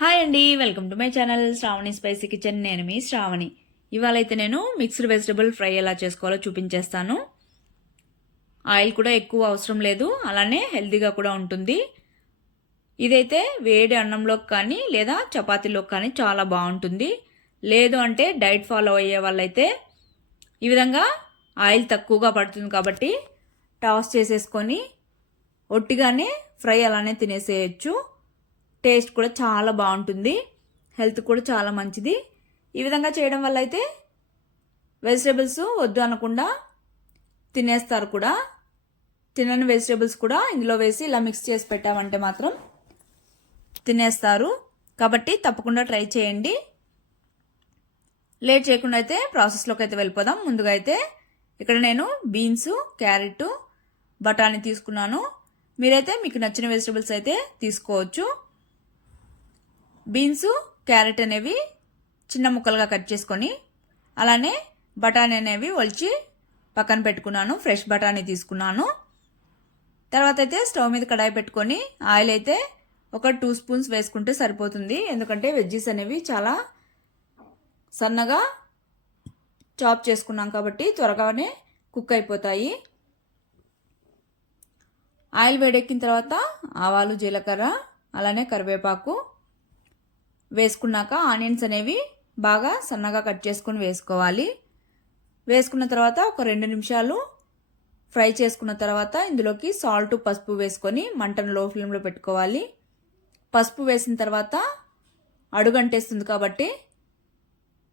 Hi అండి, welcome to my channel Shravani spicy kitchen. నేను మీ శ్రావణి. ఇవాళ అయితే నేను మిక్స్డ్ వెజిటబుల్ ఫ్రై ఎలా చేసుకోవాలో చూపించేస్తాను. ఆయిల్ కూడా ఎక్కువ అవసరం లేదు, అలానే హెల్తీగా కూడా ఉంటుంది. ఇదైతే వేడి అన్నంలోకి కానీ లేదా చపాతీలోకి కానీ చాలా బాగుంటుంది. లేదు అంటే డైట్ ఫాలో అయ్యే వాళ్ళైతే ఈ విధంగా ఆయిల్ తక్కువగా పడుతుంది కాబట్టి టాస్ చేసేసుకొని ఒట్టిగానే ఫ్రై అలానే తినేసేయచ్చు. టేస్ట్ కూడా చాలా బాగుంటుంది, హెల్త్ కూడా చాలా మంచిది. ఈ విధంగా చేయడం వల్ల అయితే వెజిటేబుల్స్ వద్దు అనకుండా తినేస్తారు కూడా. తినని వెజిటేబుల్స్ కూడా ఇందులో వేసి ఇలా మిక్స్ చేసి పెట్టామంటే మాత్రం తినేస్తారు. కాబట్టి తప్పకుండా ట్రై చేయండి. లేట్ చేయకుండా అయితే ప్రాసెస్లోకి అయితే వెళ్ళిపోదాం. ముందుగా అయితే ఇక్కడ నేను బీన్స్, క్యారెట్, బఠానీ తీసుకున్నాను. మీరైతే మీకు నచ్చిన వెజిటేబుల్స్ అయితే తీసుకోవచ్చు. బీన్స్, క్యారెట్ అనేవి చిన్న ముక్కలుగా కట్ చేసుకొని అలానే బఠానీ అనేవి ఒలిచి పక్కన పెట్టుకున్నాను. ఫ్రెష్ బఠానీ తీసుకున్నాను. తర్వాత అయితే స్టవ్ మీద కడాయి పెట్టుకొని ఆయిల్ అయితే ఒక 2 స్పూన్స్ వేసుకుంటే సరిపోతుంది. ఎందుకంటే వెజ్జీస్ అనేవి చాలా సన్నగా చాప్ చేసుకున్నాం కాబట్టి త్వరగానే కుక్ అయిపోతాయి. ఆయిల్ వేడెక్కిన తర్వాత ఆవాలు, జీలకర్ర, అలానే కరివేపాకు వేసుకున్నాక ఆనియన్స్ అనేవి బాగా సన్నగా కట్ చేసుకొని వేసుకోవాలి. వేసుకున్న తర్వాత ఒక 2 నిమిషాలు ఫ్రై చేసుకున్న తర్వాత ఇందులోకి సాల్ట్, పసుపు వేసుకొని మంటను లో ఫ్లేమ్లో పెట్టుకోవాలి. పసుపు వేసిన తర్వాత అడుగంటేస్తుంది కాబట్టి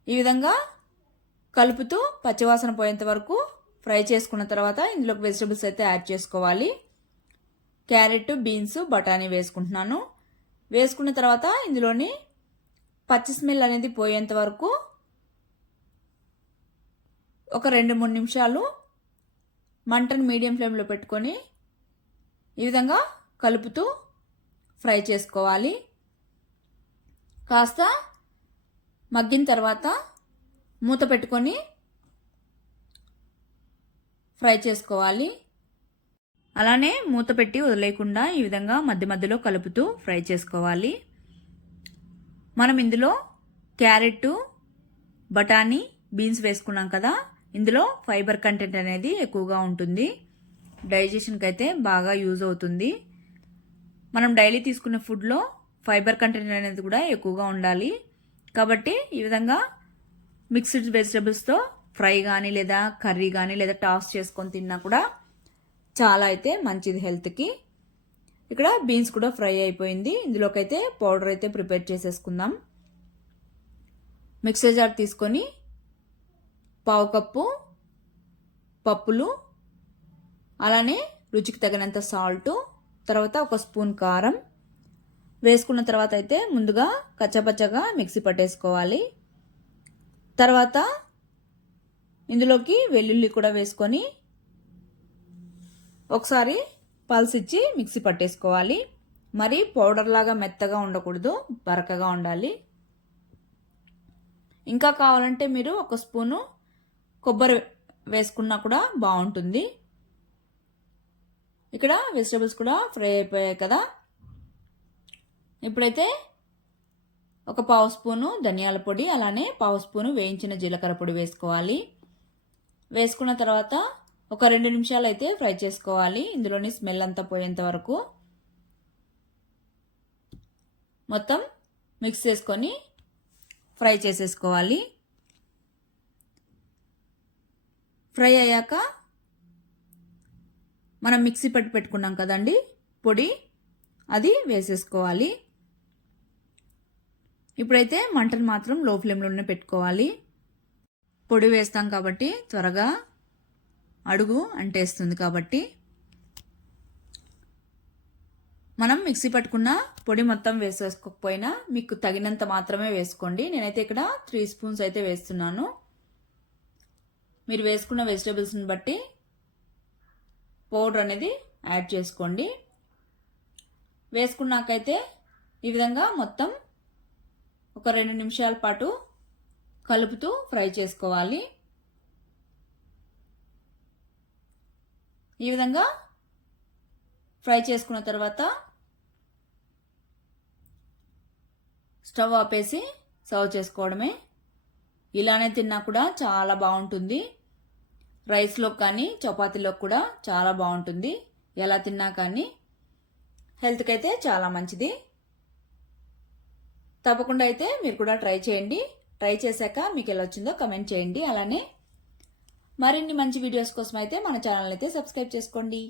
ఈ విధంగా కలుపుతూ పచ్చివాసన పోయేంత వరకు ఫ్రై చేసుకున్న తర్వాత ఇందులోకి వెజిటబుల్స్ అయితే యాడ్ చేసుకోవాలి. క్యారెట్, బీన్స్, బఠానీ వేసుకుంటున్నాను. వేసుకున్న తర్వాత ఇందులోని పచ్చి స్మెల్ అనేది పోయేంత వరకు ఒక 2-3 నిమిషాలు మంటను మీడియం ఫ్లేమ్లో పెట్టుకొని ఈ విధంగా కలుపుతూ ఫ్రై చేసుకోవాలి. కాస్త మగ్గిన తర్వాత మూత పెట్టుకొని ఫ్రై చేసుకోవాలి. అలానే మూత పెట్టి వదిలేయకుండా ఈ విధంగా మధ్య మధ్యలో కలుపుతూ ఫ్రై చేసుకోవాలి. మనం ఇందులో క్యారెట్, బఠానీ, బీన్స్ వేసుకున్నాం కదా, ఇందులో ఫైబర్ కంటెంట్ అనేది ఎక్కువగా ఉంటుంది. డైజెషన్కి అయితే బాగా యూజ్ అవుతుంది. మనం డైలీ తీసుకునే ఫుడ్లో ఫైబర్ కంటెంట్ అనేది కూడా ఎక్కువగా ఉండాలి. కాబట్టి ఈ విధంగా మిక్స్డ్ వెజిటబుల్స్తో ఫ్రై కానీ లేదా కర్రీ కానీ లేదా టాస్ చేసుకొని తిన్నా కూడా చాలా అయితే మంచిది హెల్త్కి. ఇక్కడ బీన్స్ కూడా ఫ్రై అయిపోయింది. ఇందులోకి అయితే పౌడర్ అయితే ప్రిపేర్ చేసేసుకుందాం. మిక్సర్ జార్ తీసుకొని 1/2 కప్పు పప్పులు, అలానే రుచికి తగినంత సాల్ట్, తర్వాత 1 స్పూన్ కారం వేసుకున్న తర్వాత అయితే ముందుగా కచ్చపచ్చగా మిక్సీ పట్టేసుకోవాలి. తర్వాత ఇందులోకి వెల్లుల్లి కూడా వేసుకొని ఒకసారి పల్స్ ఇచ్చి మిక్సీ పట్టేసుకోవాలి. మరి పౌడర్ లాగా మెత్తగా ఉండకూడదు, బరకగా ఉండాలి. ఇంకా కావాలంటే మీరు 1 స్పూను కొబ్బరి వేసుకున్నా కూడా బాగుంటుంది. ఇక్కడ వెజిటబుల్స్ కూడా ఫ్రై అయిపోయాయి కదా. ఇప్పుడైతే ఒక 1/2 స్పూను ధనియాల పొడి, అలానే 1/2 స్పూను వేయించిన జీలకర్ర పొడి వేసుకోవాలి. వేసుకున్న తర్వాత ఒక 2 నిమిషాలు అయితే ఫ్రై చేసుకోవాలి. ఇందులోని స్మెల్ అంతా పోయేంత వరకు మొత్తం మిక్స్ చేసుకొని ఫ్రై చేసేసుకోవాలి. ఫ్రై అయ్యాక మనం మిక్సీ పట్టి పెట్టుకున్నాం కదండి పొడి, అది వేసేసుకోవాలి. ఇప్పుడైతే మంటను మాత్రం లో ఫ్లేమ్లోనే పెట్టుకోవాలి. పొడి వేస్తాం కాబట్టి త్వరగా అడుగు అంటేస్తుంది. కాబట్టి మనం మిక్సీ పట్టుకున్న పొడి మొత్తం వేసేసుకోకపోయినా మీకు తగినంత మాత్రమే వేసుకోండి. నేనైతే ఇక్కడ 3 స్పూన్స్ అయితే వేస్తున్నాను. మీరు వేసుకున్న వెజిటేబుల్స్ని బట్టి పౌడర్ అనేది యాడ్ చేసుకోండి. వేసుకున్నాకైతే ఈ విధంగా మొత్తం ఒక 2 నిమిషాల పాటు కలుపుతూ ఫ్రై చేసుకోవాలి. ఈ విధంగా ఫ్రై చేసుకున్న తర్వాత స్టవ్ ఆపేసి సర్వ్ చేసుకోవడమే. ఇలానే తిన్నా కూడా చాలా బాగుంటుంది. రైస్లో కానీ చపాతీలో కూడా చాలా బాగుంటుంది. ఎలా తిన్నా కానీ హెల్త్కి అయితే చాలా మంచిది. తప్పకుండా అయితే మీరు కూడా ట్రై చేయండి. ట్రై చేశాక మీకు ఎలా వచ్చిందో కమెంట్ చేయండి. అలానే మరిన్ని మంచి వీడియోస్ కోసం అయితే మన ఛానల్ అయితే సబ్స్క్రైబ్ చేసుకోండి.